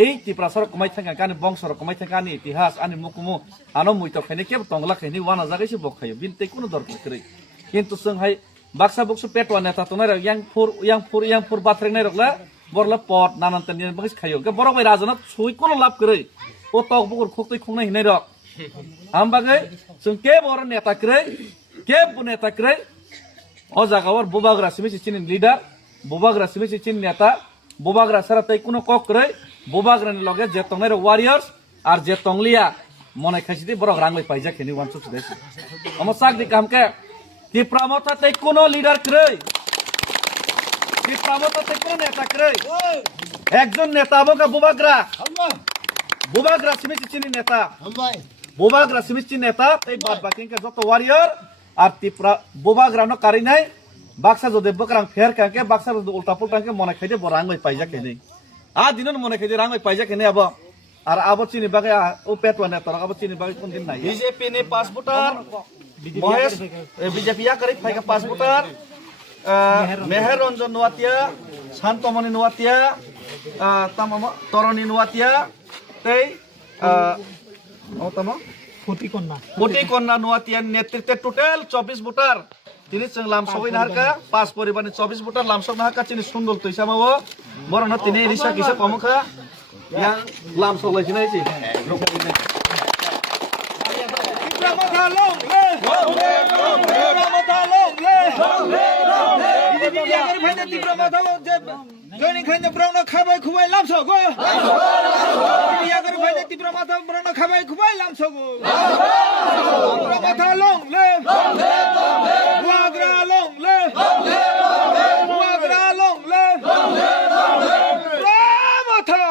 এই ত্রিপুরা কমাই থাকা কানি বংশ কমাই থাকা আনি ইতিহাস আনি মুকুমু আনো মুইতো খাইনি কেব তংলা খাইনি ওয়ানা জাগাইছে বখাयो বিনতে কোনো দরকার করে কিন্তু जोंहाय বাক্সা বক্স পেটওয়া নেতা তো নাই ইয়াংফুর বাথ্রেনাই রকলা বরলা পট নানান তানি বাকিস খাইও কে বড় ভাই রাজনা সুই কোনো লাভ করে ও তক বকর খুকতই খুংনাই হিনাই রক আমবাগে जों के बड़ नेता करे के नेता करे ओ जागावर बुबाग्रा सिमिसि चिनि लिडार बुबाग्रा सिमिसि चिनि नेता बुबाग्रा सारा तै कोनो कक करे बुबाग्रानि लगे जे तंगनाय वारियर्स आर जे तंगलिया मने खाइसिदि बरक रांगलै पाइजा खेनि वान सुस देसि हम साक दि कामके कि प्रमोता तै कोनो लिडार करे कि प्रमोता तै कोनो नेता करे एकजन नेता बका बुबाग्रा सिमिसि चिनि नेता बुबाग्रा सिमिसि नेता तै बाद बाकिं के जत वारियर आर टिप्रा बुबाग्रा न कारिनाय बाक्सा जदे बकरां फेर काके बाक्सा जदे उल्टा पुल्टा के मने खाइदे बरांगै पाइजा खेनि आ दिनन मने खाइदे रांगै पाइजा खेनि अब आर आबो चिनि बागे ओ पेटवा नेता आबो चिनि बागे कोन दिन नाय बीजेपी ने 5 भोटार महेश बीजेपी या करै फाइका 5 भोटार मेहर रंजन नवातिया शान्तमणि नवातिया तमाम तरणी नवातिया तै ओ तमा फुटी कन्ना नवातिया नेतृत्व टोटल 24 भोटार তিনি जों लामसबै नारका 5 परिबारनि 24 भोटार लामसब नारका चिनि सुन्दल तैसामावो बरनो तिनि रिसा किसा कमखा yang लामसब लाइसिनाय जि Joining kind of brown cabai kubai lamso go. Yagar by the diplomata brown cabai kubai lamso go. Diplomata long live. Wagra long live. Wagra long live. Diplomata.